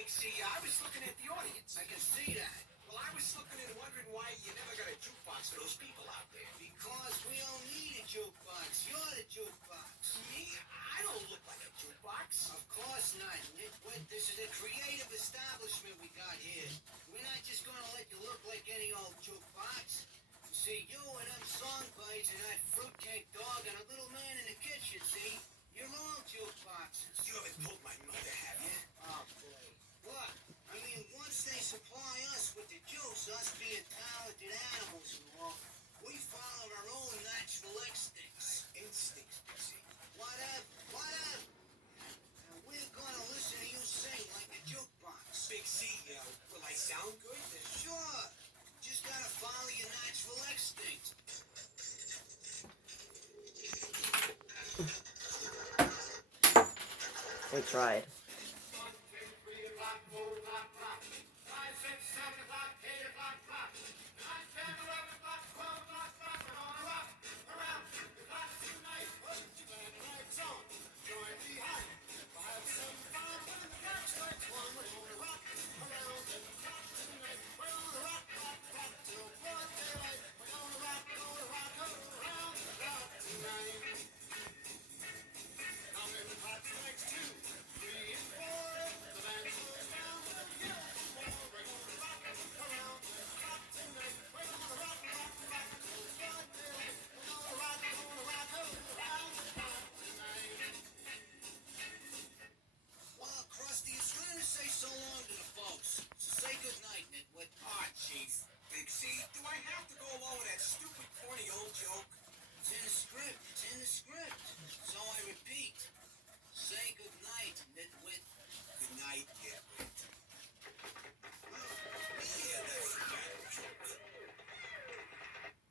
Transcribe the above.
Big C, I was looking at the audience. I can see that. Well, I was looking and wondering why you never got a jukebox for those people out there. Because we don't need a jukebox. You're the jukebox. Me? I don't look like a jukebox. Of course not, Nitwit. This is a creative establishment we got here. We're not just gonna let you look like any old jukebox. You see, you and them songbirds and that fruitcake dog and a little man in the kitchen, see? You're all jukeboxes. You haven't told my mother, have you? Oh, boy. What? I mean, once they supply us with the juice, us being talented animals and all, we follow our own natural instincts. Instincts, Big C. Whatever. And we're gonna listen to you sing like a jukebox. Big C, will I sound good? Sure. Just gotta follow your natural instinct. We tried.